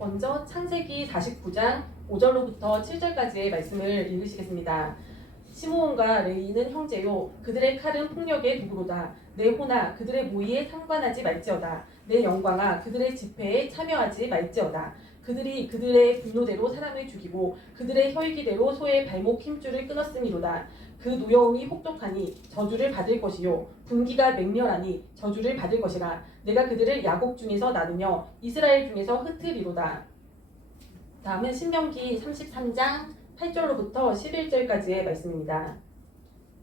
먼저 창세기 49장 5절로부터 7절까지의 말씀을 읽으시겠습니다. 시므온과 레위는 형제요 그들의 칼은 폭력의 도구로다. 내 호나 그들의 모의에 상관하지 말지어다. 내 영광아 그들의 집회에 참여하지 말지어다. 그들이 그들의 분노대로 사람을 죽이고 그들의 혈기대로 소의 발목 힘줄을 끊었음이로다. 그 노여움이 혹독하니 저주를 받을 것이요 분기가 맹렬하니 저주를 받을 것이라. 내가 그들을 야곱 중에서 나누며 이스라엘 중에서 흩으리로다. 다음은 신명기 33장 8절로부터 11절까지의 말씀입니다.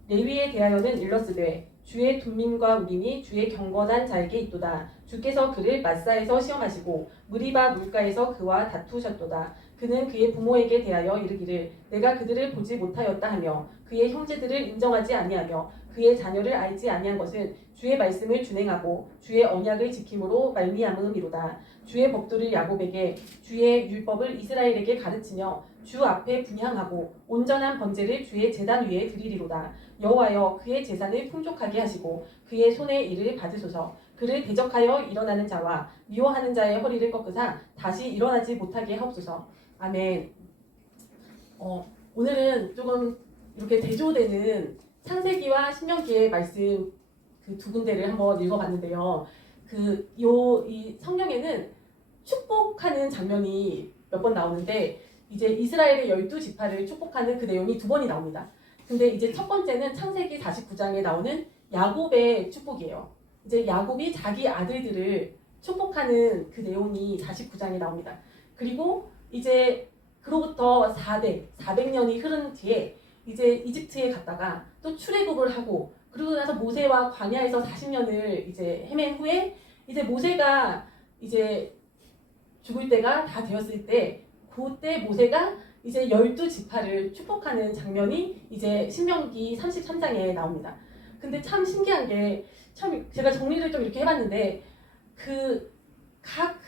레위에 대하여는 일러스되 주의 둠민과 우림이 주의 경건한 자에게 있도다. 주께서 그를 마사에서 시험하시고 무리바 물가에서 그와 다투셨도다. 그는 그의 부모에게 대하여 이르기를 내가 그들을 보지 못하였다 하며 그의 형제들을 인정하지 아니하며 그의 자녀를 알지 아니한 것은 주의 말씀을 준행하고 주의 언약을 지킴으로 말미암음이로다. 주의 법도를 야곱에게 주의 율법을 이스라엘에게 가르치며 주 앞에 분향하고 온전한 번제를 주의 제단 위에 드리리로다. 여호와여 그의 재산을 풍족하게 하시고 그의 손의 일을 받으소서. 그를 대적하여 일어나는 자와 미워하는 자의 허리를 꺾으사 다시 일어나지 못하게 하옵소서. 아멘. 오늘은 조금 이렇게 대조되는 창세기와 신명기의 말씀 그 두 군데를 한번 읽어봤는데요. 이 성경에는 축복하는 장면이 몇 번 나오는데 이제 이스라엘의 12지파를 축복하는 그 내용이 두 번이 나옵니다. 근데 이제 첫 번째는 창세기 49장에 나오는 야곱의 축복이에요. 이제 야곱이 자기 아들들을 축복하는 그 내용이 49장에 나옵니다. 그리고 이제 그로부터 400년이 흐른 뒤에 이제 이집트에 갔다가 또 출애굽을 하고 그러고 나서 모세와 광야에서 40년을 이제 헤맨 후에 이제 모세가 이제 죽을 때가 다 되었을 때 그때 모세가 이제 12지파를 축복하는 장면이 이제 신명기 33장에 나옵니다. 근데 참 신기한 게 참 제가 정리를 좀 이렇게 해봤는데 각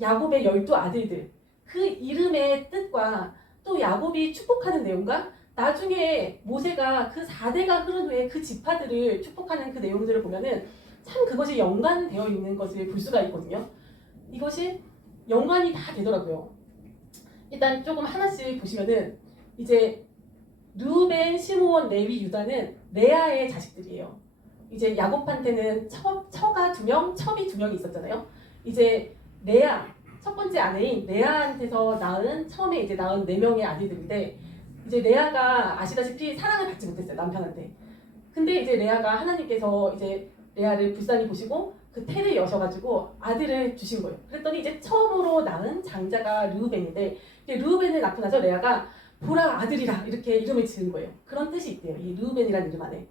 야곱의 12아들들 그 이름의 뜻과 또 야곱이 축복하는 내용과 나중에 모세가 그 4대가 흐른 후에 그 지파들을 축복하는 그 내용들을 보면은 참 그것이 연관되어 있는 것을 볼 수가 있거든요. 이것이 연관이 다 되더라고요. 일단 조금 하나씩 보시면은 이제 르우벤, 시므온, 레위, 유다는 레아의 자식들이에요. 이제 야곱한테는 처가 2명, 첩이 2명이 있었잖아요. 이제 레아 첫 번째 아내인 레아한테서 처음에 이제 낳은 4명의 아들들인데 이제 레아가 아시다시피 사랑을 받지 못했어요, 남편한테. 근데 이제 레아가 하나님께서 이제 레아를 불쌍히 보시고 그 태를 여셔가지고 아들을 주신 거예요. 그랬더니 이제 처음으로 낳은 장자가 르우벤인데 르우벤을 낳고 나서 레아가 보라 아들이라 이렇게 이름을 지은 거예요. 그런 뜻이 있대요, 이 르우벤이라는 이름 안에.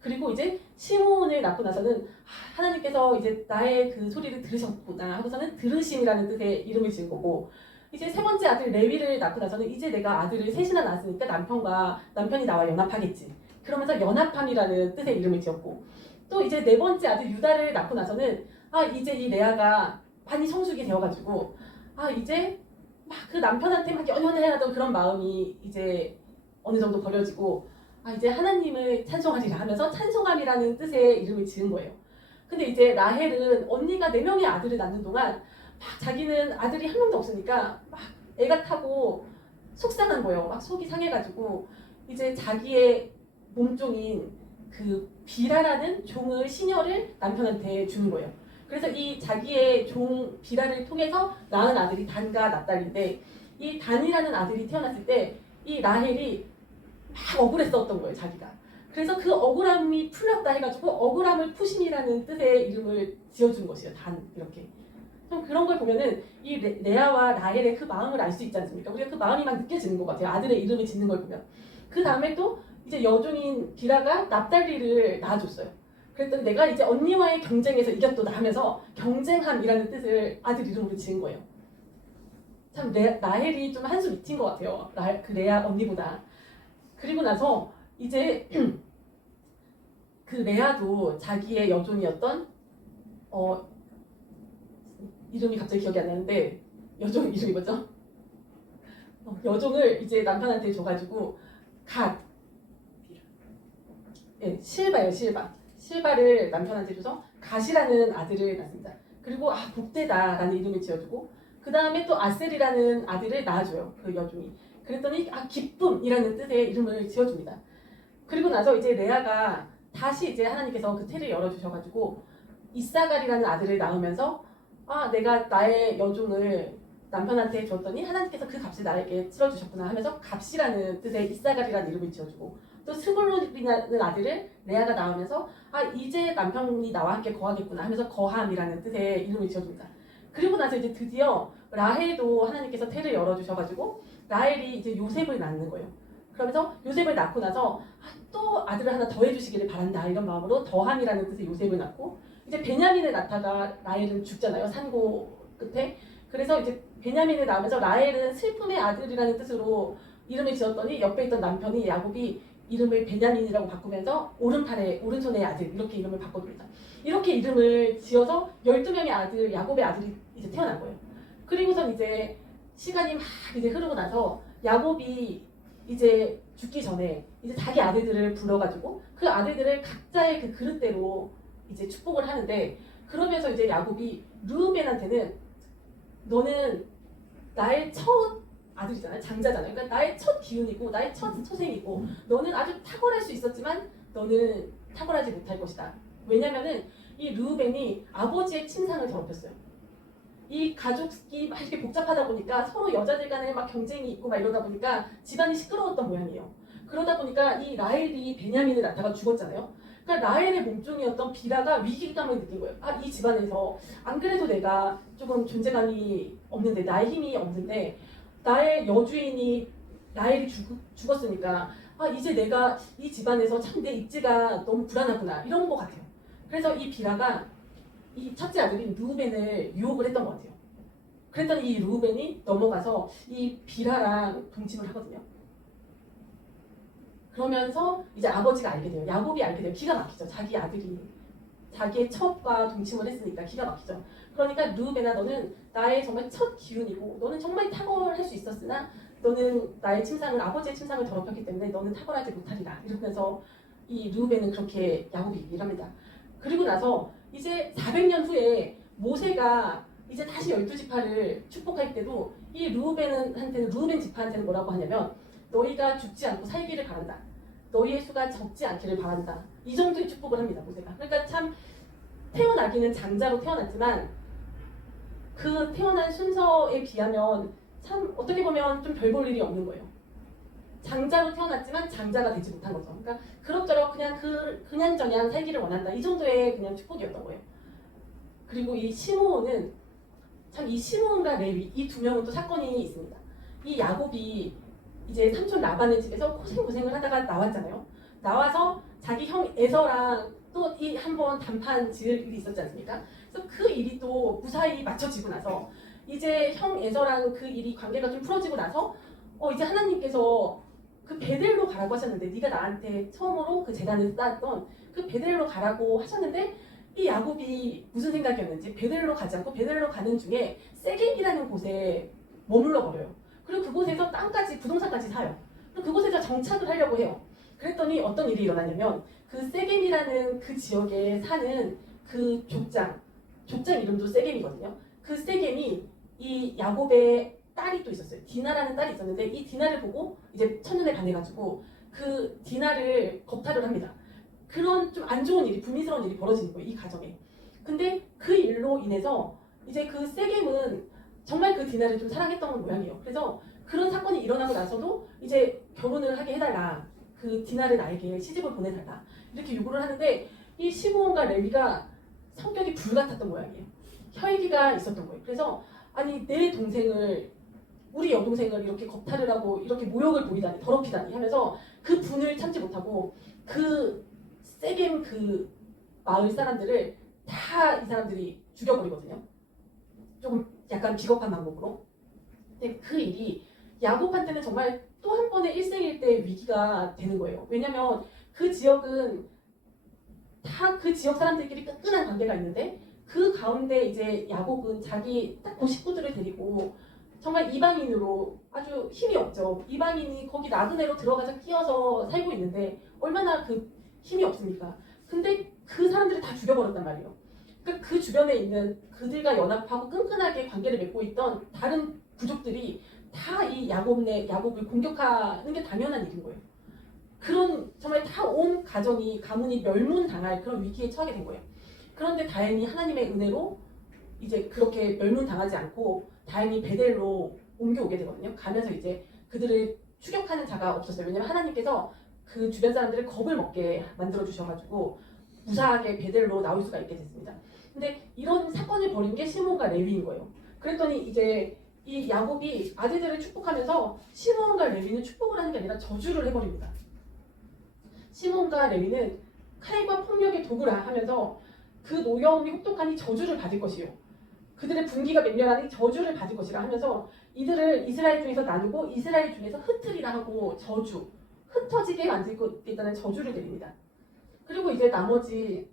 그리고 이제 시므온을 낳고 나서는 하나님께서 이제 나의 그 소리를 들으셨구나 하고서는 들으심이라는 뜻의 이름을 지은 거고, 이제 세 번째 아들 레위를 낳고 나서는 이제 내가 아들을 셋이나 낳았으니까 남편이 나와 연합하겠지. 그러면서 연합함이라는 뜻의 이름을 지었고, 또 이제 네 번째 아들 유다를 낳고 나서는 이제 이 레아가 많이 성숙이 되어가지고 이제 막 그 남편한테 막 연연해 하던 그런 마음이 이제 어느 정도 버려지고 이제 하나님을 찬송하리라 하면서 찬송함이라는 뜻의 이름을 지은 거예요. 근데 이제 라헬은 언니가 4명의 아들을 낳는 동안 막 자기는 아들이 한 명도 없으니까 막 애가 타고 속상한 거예요. 막 속이 상해가지고 이제 자기의 몸종인 그 비라라는 시녀를 남편한테 주는 거예요. 그래서 이 자기의 비라를 통해서 낳은 아들이 단과 납달인데, 이 단이라는 아들이 태어났을 때 이 라헬이 막 억울했었던 거예요, 자기가. 그래서 그 억울함이 풀렸다 해가지고 억울함을 푸심이라는 뜻의 이름을 지어준 것이에요, 단. 이렇게. 좀 그런 걸 보면은 이 레아와 라헬의 그 마음을 알 수 있지 않습니까? 우리가 그 마음이 막 느껴지는 것 같아요, 아들의 이름을 짓는 걸 보면. 그 다음에 또 이제 여종인 비라가 납달리를 낳아줬어요. 그랬더니 내가 이제 언니와의 경쟁에서 이겼도다 하면서 경쟁함이라는 뜻을 아들 이름으로 지은 거예요. 참 라헬이 좀 한수 밑인 것 같아요, 그 레아 언니보다. 그리고 나서 이제 그 레아도 자기의 여종이었던 이름이 갑자기 기억이 안 나는데 여종 이름이 뭐죠? 여종을 이제 남편한테 줘가지고 실바예요, 실바를 남편한테 줘서 갓이라는 아들을 낳습니다. 그리고 복되다라는 이름을 지어주고 그 다음에 또 아셀이라는 아들을 낳아줘요. 그 여종이. 그랬더니 기쁨이라는 뜻의 이름을 지어줍니다. 그리고 나서 이제 레아가 다시 이제 하나님께서 그 태를 열어주셔가지고 이사갈이라는 아들을 낳으면서 내가 나의 여종을 남편한테 줬더니 하나님께서 그 값을 나에게 치러주셨구나 하면서 값이라는 뜻의 이사갈이라는 이름을 지어주고 또 스불론이라는 아들을 레아가 낳으면서 이제 남편이 나와 함께 거하겠구나 하면서 거함이라는 뜻의 이름을 지어줍니다. 그리고 나서 이제 드디어 라헬도 하나님께서 태를 열어주셔가지고 라헬이 이제 요셉을 낳는 거예요. 그러면서 요셉을 낳고 나서 또 아들을 하나 더 해주시기를 바란다 이런 마음으로 더함이라는 뜻의 요셉을 낳고 이제 베냐민을 낳다가 라헬은 죽잖아요. 산고 끝에. 그래서 이제 베냐민을 낳으면서 라헬은 슬픔의 아들이라는 뜻으로 이름을 지었더니 옆에 있던 남편이 야곱이 이름을 베냐민이라고 바꾸면서 오른손의 아들 이렇게 이름을 바꿔줍니다. 이렇게 이름을 지어서 12명의 아들 야곱의 아들이 이제 태어난 거예요. 그리고선 이제 시간이 막 이제 흐르고 나서 야곱이 이제 죽기 전에 이제 자기 아들들을 불러가지고 그 아들들을 각자의 그 그릇대로 이제 축복을 하는데 그러면서 이제 야곱이 르우벤한테는 너는 나의 첫 아들이잖아요. 장자잖아요. 그러니까 나의 첫 기운이고 나의 첫 소생이고 너는 아주 탁월할 수 있었지만 너는 탁월하지 못할 것이다. 왜냐면은 이 르우벤이 아버지의 친상을 더럽혔어요. 이 가족이 막 이렇게 복잡하다 보니까 서로 여자들 간에 막 경쟁이 있고 막 이러다 보니까 집안이 시끄러웠던 모양이에요. 그러다 보니까 이 라헬이 베냐민을 낳다가 죽었잖아요. 그러니까 라헬의 몸종이었던 비라가 위기감을 느낀 거예요. 이 집안에서 안 그래도 내가 조금 존재감이 없는데 나의 힘이 없는데 나의 여주인이 라헬이 죽었으니까 이제 내가 이 집안에서 참 내 입지가 너무 불안하구나 이런 것 같아요. 그래서 이 비라가 이 첫째 아들인 르우벤을 유혹을 했던 것 같아요. 그랬더니 이 르우벤이 넘어가서 이 비라랑 동침을 하거든요. 그러면서 이제 아버지가 알게 돼요. 야곱이 알게 돼요. 기가 막히죠. 자기 아들이 자기의 첩과 동침을 했으니까 기가 막히죠. 그러니까 르우벤아 너는 나의 정말 첫 기운이고 너는 정말 탁월할 수 있었으나 너는 나의 아버지의 침상을 더럽혔기 때문에 너는 탁월하지 못하리라. 이러면서 이 르우벤은 그렇게 야곱이 얘기를 합니다. 그리고 나서 이제 400년 후에 모세가 이제 다시 12지파를 축복할 때도 이 르우벤 지파한테는 뭐라고 하냐면 너희가 죽지 않고 살기를 바란다. 너희의 수가 적지 않기를 바란다. 이 정도의 축복을 합니다. 모세가. 그러니까 참 태어나기는 장자로 태어났지만 그 태어난 순서에 비하면 참 어떻게 보면 좀 별 볼 일이 없는 거예요. 장자로 태어났지만 장자가 되지 못한 거죠. 그러니까 그럭저럭 그냥저냥 살기를 원한다. 이 정도의 그냥 축복이었던 거예요. 그리고 이 시므온은 참 이 시므온과 레위 이 두 명은 또 사건이 있습니다. 이 야곱이 이제 삼촌 라반의 집에서 고생을 하다가 나왔잖아요. 나와서 자기 형 에서랑 또 이 한번 단판 지을 일이 있었지 않습니까? 그래서 그 일이 또 무사히 맞춰지고 나서 이제 형 에서랑 그 일이 관계가 좀 풀어지고 나서 이제 하나님께서 그 베델로 가라고 하셨는데 네가 나한테 처음으로 그 재단을 쌓았던 그 베델로 가라고 하셨는데 이 야곱이 무슨 생각이었는지 베델로 가지 않고 베델로 가는 중에 세겜이라는 곳에 머물러 버려요. 그리고 그곳에서 땅까지 부동산까지 사요. 그리고 그곳에서 정착을 하려고 해요. 그랬더니 어떤 일이 일어나냐면 그 세겜이라는 그 지역에 사는 그 족장 이름도 세겜이거든요. 그 세겜이 이 야곱의 딸이 또 있었어요. 디나라는 딸이 있었는데 이 디나를 보고 이제 첫눈에 반해가지고 그 디나를 겁탈을 합니다. 그런 좀 안 좋은 일이 불미스러운 일이 벌어지는 거예요. 이 가정에. 근데 그 일로 인해서 이제 그 세겜은 정말 그 디나를 좀 사랑했던 모양이에요. 그래서 그런 사건이 일어나고 나서도 이제 결혼을 하게 해달라. 그 디나를 나에게 시집을 보내달라. 이렇게 요구를 하는데 이 시므온과 레위가 성격이 불같았던 모양이에요. 혈기가 있었던 거예요. 그래서 아니 내 동생을 우리 여동생을 이렇게 겁탈을 하고 이렇게 모욕을 보이다니 더럽히다니 하면서 그 분을 참지 못하고 그 세겜 그 마을 사람들을 다 이 사람들이 죽여버리거든요. 조금 약간 비겁한 방법으로. 근데 그 일이 야곱한테는 정말 또 한 번의 일생일대 위기가 되는 거예요. 왜냐면 그 지역은 다 그 지역 사람들끼리 끈끈한 관계가 있는데 그 가운데 이제 야곱은 자기 딱 그 식구들을 데리고 정말 이방인으로 아주 힘이 없죠. 이방인이 거기 나그네로 들어가서 끼어서 살고 있는데 얼마나 그 힘이 없습니까? 근데 그 사람들을 다 죽여버렸단 말이에요. 그러니까 그 주변에 있는 그들과 연합하고 끈끈하게 관계를 맺고 있던 다른 부족들이 다 이 야곱을 공격하는 게 당연한 일인 거예요. 그런 정말 다 온 가문이 멸문당할 그런 위기에 처하게 된 거예요. 그런데 다행히 하나님의 은혜로 이제 그렇게 멸문당하지 않고 다행히 베델로 옮겨오게 되거든요. 가면서 이제 그들을 추격하는 자가 없었어요. 왜냐면 하나님께서 그 주변 사람들을 겁을 먹게 만들어 주셔가지고 무사하게 베델로 나올 수가 있게 됐습니다. 근데 이런 사건을 벌인 게 시몬과 레위인 거예요. 그랬더니 이제 이 야곱이 아들들을 축복하면서 시몬과 레위는 축복을 하는 게 아니라 저주를 해버립니다. 시몬과 레위는 칼과 폭력의 도구라 하면서 그 노여움이 혹독하니 저주를 받을 것이요. 그들의 분기가 맹렬하니 저주를 받을 것이라 하면서 이들을 이스라엘 중에서 나누고 이스라엘 중에서 흩으리라 하고 저주, 흩어지게 만들겠다는 저주를 드립니다. 그리고 이제 나머지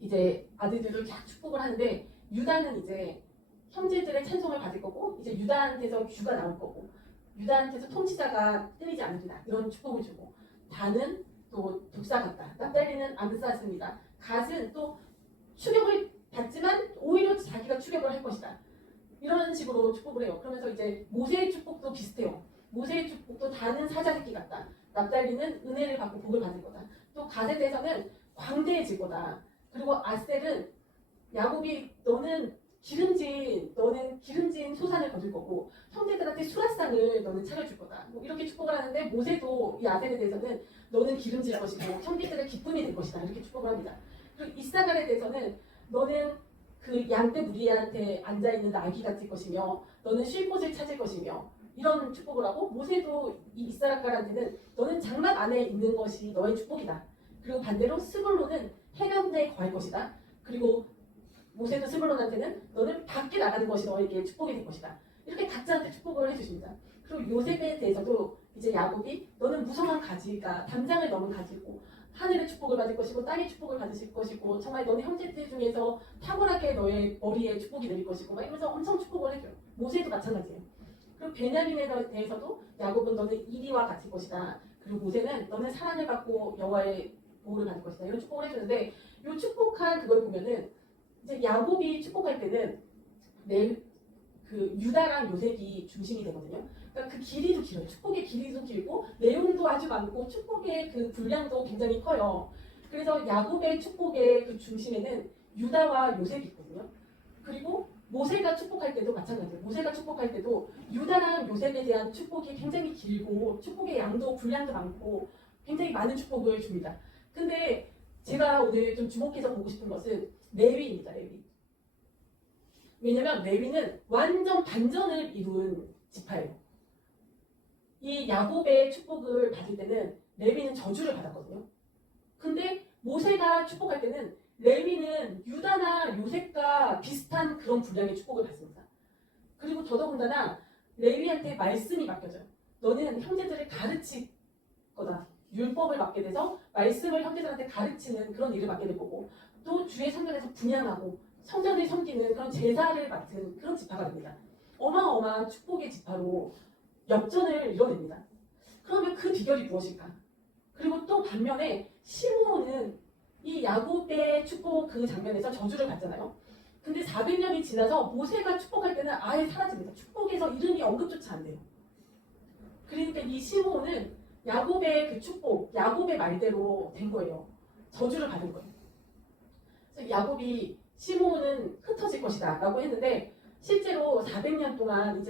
이제 아들들을 쫙 축복을 하는데 유다는 이제 형제들의 찬송을 받을 거고 이제 유다한테서 규가 나올 거고 유다한테서 통치자가 끊이지 않는다 이런 축복을 주고 다는 또 독사 같다. 납달리는 암사였습니다. 갓은 또 추격을 받지만 오히려 자기가 추격을 할 것이다. 이런 식으로 축복을 해요. 그러면서 이제 모세의 축복도 비슷해요. 모세의 축복도 다는 사자새끼 같다. 납달리는 은혜를 받고 복을 받을 거다. 또 갓에 대해서는 광대해질 거다. 그리고 아셀은 야곱이 너는 기름진 소산을 거둘 거고 형제들한테 수라상을 너는 차려줄 거다. 뭐 이렇게 축복을 하는데 모세도 이 아셀에 대해서는 너는 기름질 것이고 형제들의 기쁨이 될 것이다. 이렇게 축복을 합니다. 그리고 이사갈에 대해서는 너는 그 양떼 무리한테 앉아있는 나귀 같을 것이며 너는 쉴 곳을 찾을 것이며 이런 축복을 하고 모세도 이 이사갈한테는 너는 장막 안에 있는 것이 너의 축복이다. 그리고 반대로 스불론은 해변에 거할 것이다. 그리고 모세도 스불론한테는 너는 밖에 나가는 것이 너에게 축복이 될 것이다. 이렇게 각자한테 축복을 해주십니다. 그리고 요셉에 대해서도 이제 야곱이 너는 무성한 가지가 담장을 넘은 가지고 하늘의 축복을 받을 것이고 땅의 축복을 받으실 것이고 정말 너네 형제들 중에서 탁월하게 너의 머리에 축복이 내릴 것이고 막 이러면서 엄청 축복을 해줘요. 모세도 마찬가지예요. 그리고 베냐민에 대해서도 야곱은 너는 이리와 같을 것이다. 그리고 모세는 너는 사랑을 받고 여호와의 보호를 받을 것이다. 이런 축복을 해주는데 이 축복한 그걸 보면은 이제 야곱이 축복할 때는 그 유다랑 요셉이 중심이 되거든요. 그러니까 그 길이도 길어요. 축복의 길이도 길고 내용도 아주 많고 축복의 그 분량도 굉장히 커요. 그래서 야곱의 축복의 그 중심에는 유다와 요셉이 있거든요. 그리고 모세가 축복할 때도 마찬가지예요. 모세가 축복할 때도 유다랑 요셉에 대한 축복이 굉장히 길고 축복의 양도 분량도 많고 굉장히 많은 축복을 줍니다. 근데 제가 오늘 좀 주목해서 보고 싶은 것은 레위입니다. 레위. 왜냐면 레위는 완전 반전을 이룬 지파예요. 이 야곱의 축복을 받을 때는 레위는 저주를 받았거든요. 근데 모세가 축복할 때는 레위는 유다나 요셉과 비슷한 그런 분량의 축복을 받습니다. 그리고 더더군다나 레위한테 말씀이 맡겨져요. 너는 형제들을 가르칠 거다. 율법을 맡게 돼서 말씀을 형제들한테 가르치는 그런 일을 맡게 될 거고 또 주의 성전에서 분양하고 성전을 섬기는 그런 제사를 맡은 그런 지파가 됩니다. 어마어마한 축복의 지파로 역전을 이뤄냅니다. 그러면 그 비결이 무엇일까? 그리고 또 반면에 시므온은 이 야곱의 축복 그 장면에서 저주를 받잖아요. 근데 400년이 지나서 모세가 축복할 때는 아예 사라집니다. 축복에서 이름이 언급조차 안 돼요. 그러니까 이 시므온은 야곱의 그 축복, 야곱의 말대로 된 거예요. 저주를 받은 거예요. 그래서 야곱이 시므온은 흩어질 것이다 라고 했는데 실제로 400년 동안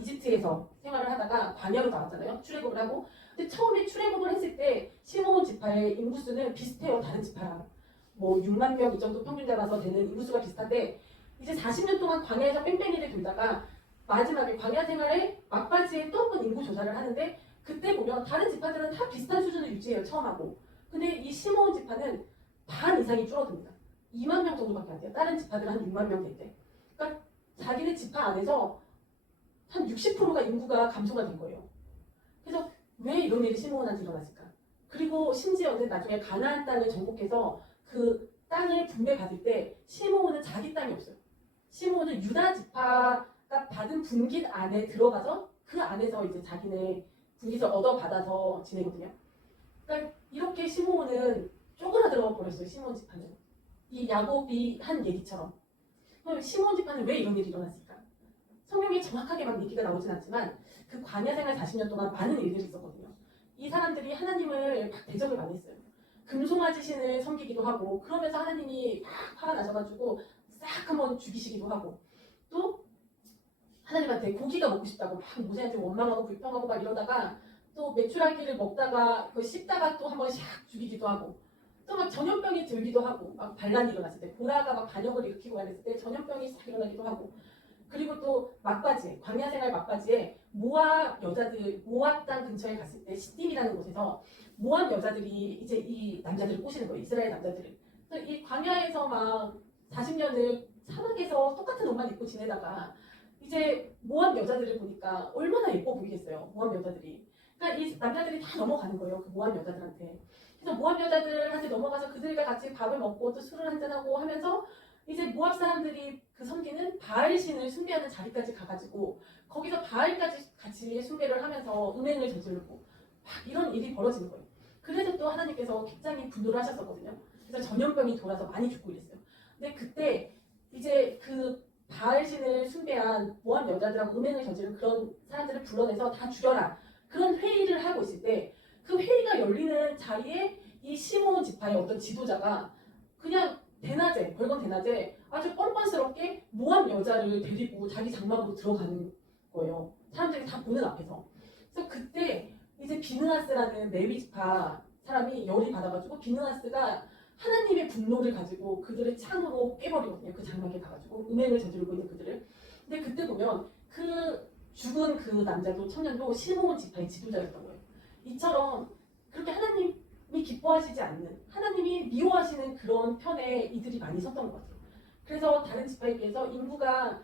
이집트에서 생활을 하다가 광야로 나왔잖아요. 출애굽을 하고. 근데 처음에 출애굽을 했을 때 시므온 지파의 인구수는 비슷해요. 다른 지파랑. 뭐 6만 명 이 정도 평균 잡아서 되는 인구수가 비슷한데 이제 40년 동안 광야에서 뺑뺑이를 돌다가 마지막에 광야 생활의 막바지에 또 한 번 인구 조사를 하는데 그때 보면 다른 지파들은 다 비슷한 수준을 유지해요. 처음 하고. 근데 이 시므온 지파는 반 이상이 줄어듭니다. 2만 명 정도밖에 안 돼요. 다른 지파들은 한 6만 명 될 때. 그러니까 자기네 지파 안에서 한 60%가 인구가 감소가 된 거예요. 그래서 왜 이런 일이 시므온한테 일어났을까? 그리고 심지어는 나중에 가나안 땅을 정복해서 그 땅을 분배받을 때 시므온은 자기 땅이 없어요. 시므온은 유다 지파가 받은 분깃 안에 들어가서 그 안에서 이제 자기네 분깃을 얻어받아서 지내거든요. 그러니까 이렇게 시므온은 쪼그라들어 버렸어요. 시므온 지파는. 이 야곱이 한 얘기처럼 그럼 시므온 집안은 왜 이런 일이 일어났을까? 성경에 정확하게 막 얘기가 나오진 않지만 그 광야 생활 40년 동안 많은 일들이 있었거든요. 이 사람들이 하나님을 막 대적을 많이 했어요. 금송아지 신을 섬기기도 하고 그러면서 하나님이 막 화가 나셔가지고 싹 한번 죽이시기도 하고 또 하나님한테 고기가 먹고 싶다고 막 모세한테 원망하고 불평하고 막 이러다가 또 메추라기를 먹다가 그 씹다가 또 한번 샥 죽이기도 하고 또 막 전염병이 들기도 하고 막 반란이 일어났을 때 보라가 막 반역을 일으키고 했을 때 전염병이 싹 일어나기도 하고 그리고 또 막바지에 광야 생활 막바지에 모압 여자들 모압 땅 근처에 갔을 때 시딤이라는 곳에서 모압 여자들이 이제 이 남자들을 꼬시는 거예요. 이스라엘 남자들을. 그래서 이 광야에서 막 40년을 사막에서 똑같은 옷만 입고 지내다가 이제 모압 여자들을 보니까 얼마나 예뻐 보이겠어요. 모압 여자들이. 그러니까 이 남자들이 다 넘어가는 거예요. 그 모압 여자들한테. 그래서 모압 여자들한테 넘어가서 그들과 같이 밥을 먹고 또 술을 한잔하고 하면서 이제 모압 사람들이 그 섬기는 바알 신을 숭배하는 자리까지 가가지고 거기서 바알까지 같이 숭배를 하면서 음행을 저지르고 막 이런 일이 벌어지는 거예요. 그래서 또 하나님께서 굉장히 분노를 하셨었거든요. 그래서 전염병이 돌아서 많이 죽고 이랬어요. 근데 그때 이제 그 바알 신을 숭배한 모압 여자들하고 음행을 저지른 그런 사람들을 불러내서 다 죽여라. 그런 회의를 하고 있을 때 그 회의가 열리는 자리에 이 시므온 지파의 어떤 지도자가 그냥 대낮에 벌건 대낮에 아주 뻔뻔스럽게 모압 여자를 데리고 자기 장막으로 들어가는 거예요. 사람들이 다 보는 앞에서. 그래서 그때 이제 비느하스라는 레위 지파 사람이 열이 받아가지고 비느하스가 하나님의 분노를 가지고 그들을 창으로 깨버리거든요. 그 장막에 가가지고 음행을 저지르고 있는 그들을. 근데 그때 보면 그 죽은 그 남자도 청년도 시므온 지파의 지도자였던 거예요. 이처럼 그렇게 하나님이 기뻐하시지 않는 하나님이 미워하시는 그런 편에 이들이 많이 섰던 것 같아요. 그래서 다른 지파에 비해서 인구가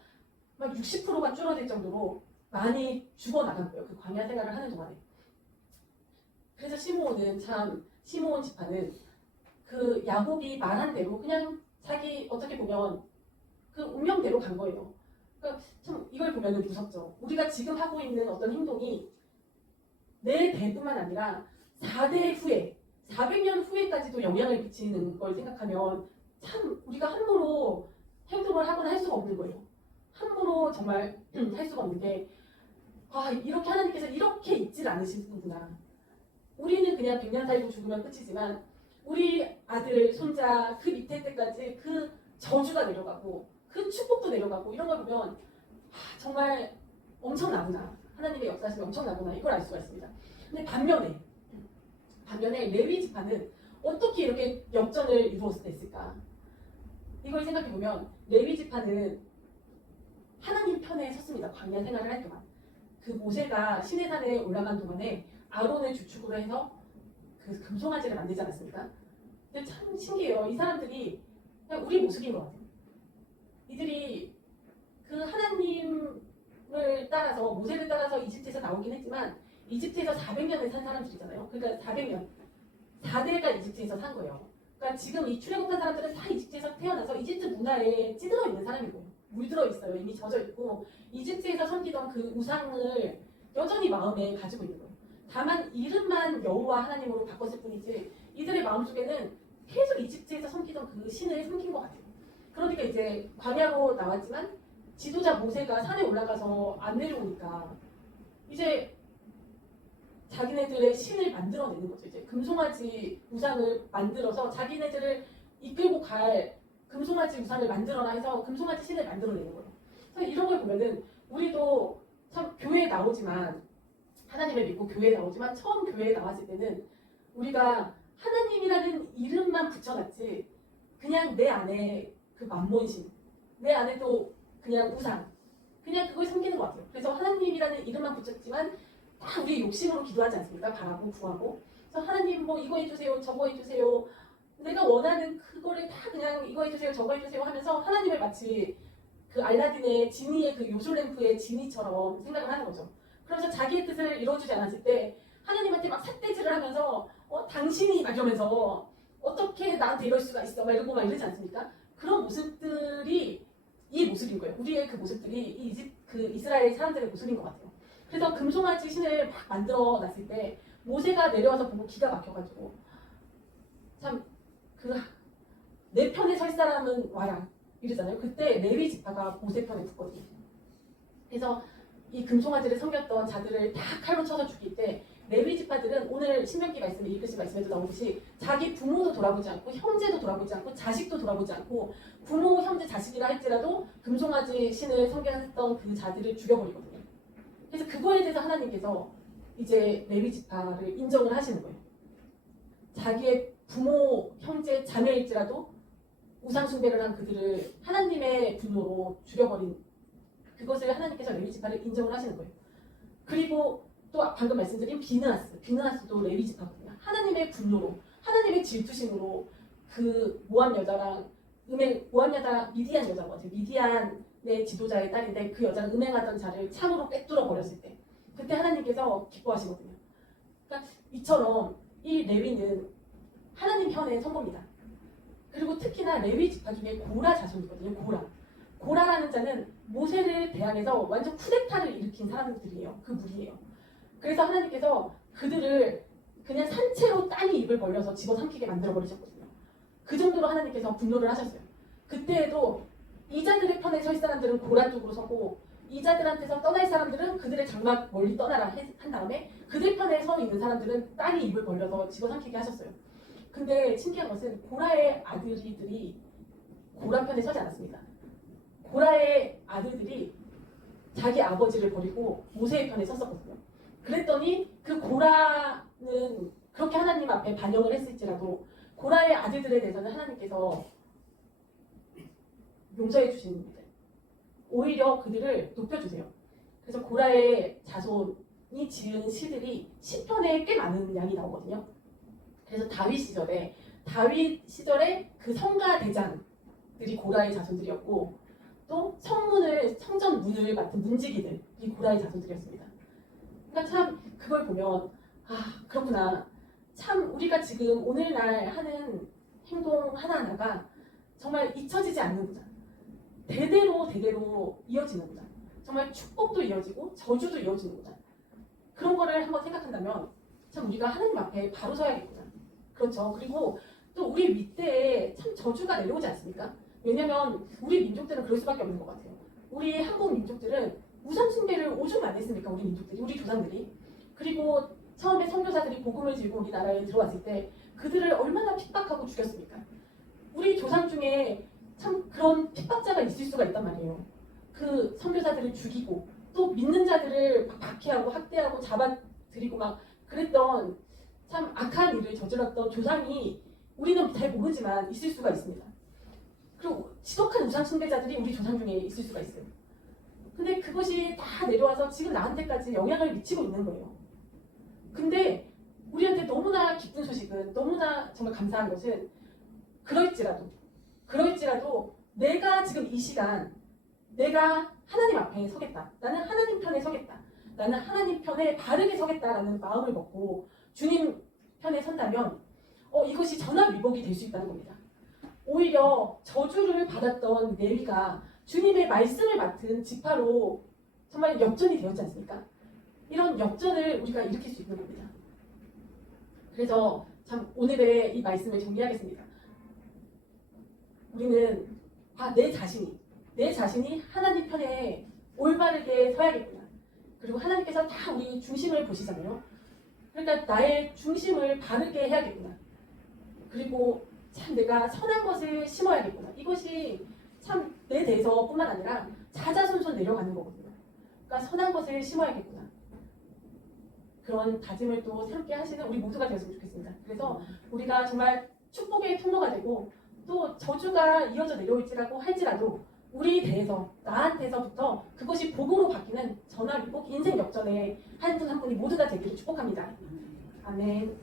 막 60%가 줄어들 정도로 많이 죽어나간 거예요. 그 광야 생활을 하는 동안에. 그래서 시므온 지파는 그 야곱이 말한 대로 그냥 자기 어떻게 보면 그 운명대로 간 거예요. 그러니까 참 이걸 보면 무섭죠. 우리가 지금 하고 있는 어떤 행동이 내 대뿐만 아니라 4대 후에 400년 후에까지도 영향을 미치는 걸 생각하면 참 우리가 함부로 행동을 하거나 할 수가 없는 거예요. 함부로 정말 할 수가 없는 게 이렇게 하나님께서 이렇게 잊질 않으시는구나. 우리는 그냥 100년 살고 죽으면 끝이지만 우리 아들, 손자 그 밑에 때까지 그 저주가 내려가고 그 축복도 내려가고 이런 걸 보면 정말 엄청나구나. 하나님의 역사심이 엄청나구나. 이걸 알 수가 있습니다. 근데 반면에 레위 지파는 어떻게 이렇게 역전을 이루었을까? 이걸 생각해보면 레위 지파는 하나님 편에 섰습니다. 광야 생활을 할 동안. 그 모세가 시내산에 올라간 동안에 아론을 주축으로 해서 그 금송아지를 만들지 않았습니까? 근데 참 신기해요. 이 사람들이 그냥 우리 모습인 것 같아요. 이들이 그 하나님을 따라서 모세를 따라서 이집트에서 나오긴 했지만 이집트에서 400년을 산 사람들이잖아요. 그러니까 400년 4대가 이집트에서 산 거예요. 그러니까 지금 이 출애굽한 사람들은 다 이집트에서 태어나서 이집트 문화에 찌들어 있는 사람이고요. 물들어 있어요. 이미 젖어 있고 이집트에서 섬기던 그 우상을 여전히 마음에 가지고 있는 거예요. 다만 이름만 여호와 하나님으로 바꿨을 뿐이지 이들의 마음속에는 계속 이집트에서 섬기던 그 신을 섬긴 것 같아요. 그러니까 이제 광야로 나왔지만 지도자 모세가 산에 올라가서 안 내려오니까 이제 자기네들의 신을 만들어내는 거죠. 이제 금송아지 우상을 만들어서 자기네들을 이끌고 갈 금송아지 우상을 만들어라 해서 금송아지 신을 만들어내는 거예요. 그래서 이런 걸 보면은 우리도 참 교회에 나오지만 하나님을 믿고 교회에 나오지만 처음 교회에 나왔을 때는 우리가 하나님이라는 이름만 붙여놨지 그냥 내 안에 그 만몬신 내 안에도 그냥 우상 그냥 그걸 섬기는 것 같아요. 그래서 하나님이라는 이름만 붙였지만 다 우리 욕심으로 기도하지 않습니까? 바라고 구하고. 그래서 하나님 뭐 이거 해주세요, 저거 해주세요. 내가 원하는 그거를 다 그냥 이거 해주세요, 저거 해주세요 하면서 하나님을 마치 그 알라딘의 지니의 그 요술램프의 지니처럼 생각을 하는 거죠. 그러면서 자기의 뜻을 이뤄주지 않았을 때 하나님한테 막 삿대질을 하면서 당신이 막 이러면서 어떻게 나한테 이럴 수가 있어 막 이러고 막 이러지 않습니까? 그런 모습들이 이 모습인 거예요. 우리의 그 모습들이 그 이스라엘 사람들의 모습인 것 같아요. 그래서 금송아지 신을 막 만들어 놨을 때 모세가 내려와서 보고 기가 막혀가지고 참 그 내 편에 설 사람은 와라 이러잖아요. 그때 레위 지파가 모세 편에 붙거든요. 그래서 이 금송아지를 섬겼던 자들을 다 칼로 쳐서 죽일 때 레위 지파들은 오늘 신명기 말씀에 읽으신 말씀에도 나오듯이 자기 부모도 돌아보지 않고 형제도 돌아보지 않고 자식도 돌아보지 않고 부모, 형제, 자식이라 할지라도 금송아지 신을 섬겼던 그 자들을 죽여버리거든요. 그래서 그거에 대해서 하나님께서 이제 레위 지파를 인정을 하시는 거예요. 자기의 부모, 형제, 자매일지라도 우상 숭배를 한 그들을 하나님의 분노로 죽여버린 그것을 하나님께서 레위 지파를 인정을 하시는 거예요. 그리고 또 방금 말씀드린 비느하스도 레위 지파거든요. 하나님의 분노로, 하나님의 질투심으로 그 모압 여자랑 모압 여자 미디안 여자 같아요. 미디안의 지도자의 딸인데 그 여자가 음행하던 자를 창으로 꿰뚫어 버렸을 때 그때 하나님께서 기뻐하시거든요. 그러니까 이처럼 이 레위는 하나님 편에 선 겁니다. 그리고 특히나 레위 지파 중에 고라 자손이거든요. 고라라는 자는 모세를 대항해서 완전 쿠데타를 일으킨 사람들이에요. 그 무리예요. 그래서 하나님께서 그들을 그냥 산채로 땅에 입을 벌려서 집어삼키게 만들어버리셨거든요. 그 정도로 하나님께서 분노를 하셨어요. 그때에도 이자들의 편에 설 사람들은 고라 쪽으로 서고 이자들한테서 떠날 사람들은 그들의 장막 멀리 떠나라 한 다음에 그들 편에 서 있는 사람들은 땅에 입을 벌려서 집어삼키게 하셨어요. 근데 신기한 것은 고라의 아들들이 고라 편에 서지 않았습니다. 고라의 아들들이 자기 아버지를 버리고 모세의 편에 섰었거든요. 그랬더니 그 고라는 그렇게 하나님 앞에 반역을 했을지라도 고라의 아들들에 대해서는 하나님께서 용서해 주시는데 오히려 그들을 높여주세요. 그래서 고라의 자손이 지은 시들이 시편에 꽤 많은 양이 나오거든요. 그래서 다윗 시절에 그 성가 대장들이 고라의 자손들이었고 또 성전 문을 맡은 문지기들이 고라의 자손들이었습니다. 그러니까 참 그걸 보면 그렇구나. 참 우리가 지금 오늘날 하는 행동 하나하나가 정말 잊혀지지 않는구나. 대대로 이어지는구나. 정말 축복도 이어지고 저주도 이어지는구나. 그런 거를 한번 생각한다면 참 우리가 하나님 앞에 바로 서야겠구나. 그렇죠. 그리고 또 우리 윗대에 참 저주가 내려오지 않습니까? 왜냐면 우리 민족들은 그럴 수밖에 없는 것 같아요. 우리 한국 민족들은 우상 숭배를 오죽 안 했습니까? 우리 민족들이, 우리 조상들이. 그리고 처음에 선교사들이 복음을 들고 우리나라에 들어왔을 때 그들을 얼마나 핍박하고 죽였습니까? 우리 조상 중에 참 그런 핍박자가 있을 수가 있단 말이에요. 그 선교사들을 죽이고 또 믿는 자들을 박해하고 학대하고 잡아들이고 막 그랬던 참 악한 일을 저질렀던 조상이 우리는 잘 모르지만 있을 수가 있습니다. 그리고 지독한 우상 숭배자들이 우리 조상 중에 있을 수가 있어요. 근데 그것이 다 내려와서 지금 나한테까지 영향을 미치고 있는 거예요. 근데 우리한테 너무나 기쁜 소식은, 너무나 정말 감사한 것은 그럴지라도 내가 지금 이 시간 내가 하나님 앞에 서겠다. 나는 하나님 편에 서겠다. 나는 하나님 편에 바르게 서겠다라는 마음을 먹고 주님 편에 선다면 이것이 전화위복이 될 수 있다는 겁니다. 오히려 저주를 받았던 레위가 주님의 말씀을 맡은 지파로 정말 역전이 되었지 않습니까? 이런 역전을 우리가 일으킬 수 있는 겁니다. 그래서 참 오늘의 이 말씀을 정리하겠습니다. 우리는 내 자신이 하나님 편에 올바르게 서야겠구나. 그리고 하나님께서 다 우리 중심을 보시잖아요. 그러니까 나의 중심을 바르게 해야겠구나. 그리고 참 내가 선한 것을 심어야겠구나. 이것이 참 내 대해서뿐만 아니라 자자손손 내려가는 거거든요. 그러니까 선한 것을 심어야겠구나. 그런 다짐을 또 새롭게 하시는 우리 모두가 되었으면 좋겠습니다. 그래서 우리가 정말 축복의 통로가 되고 또 저주가 이어져 내려올지라고 할지라도 우리 대해서 나한테서부터 그것이 복으로 바뀌는 전화위복 인생 역전의 한 분 한 분이 모두가 되기를 축복합니다. 아멘.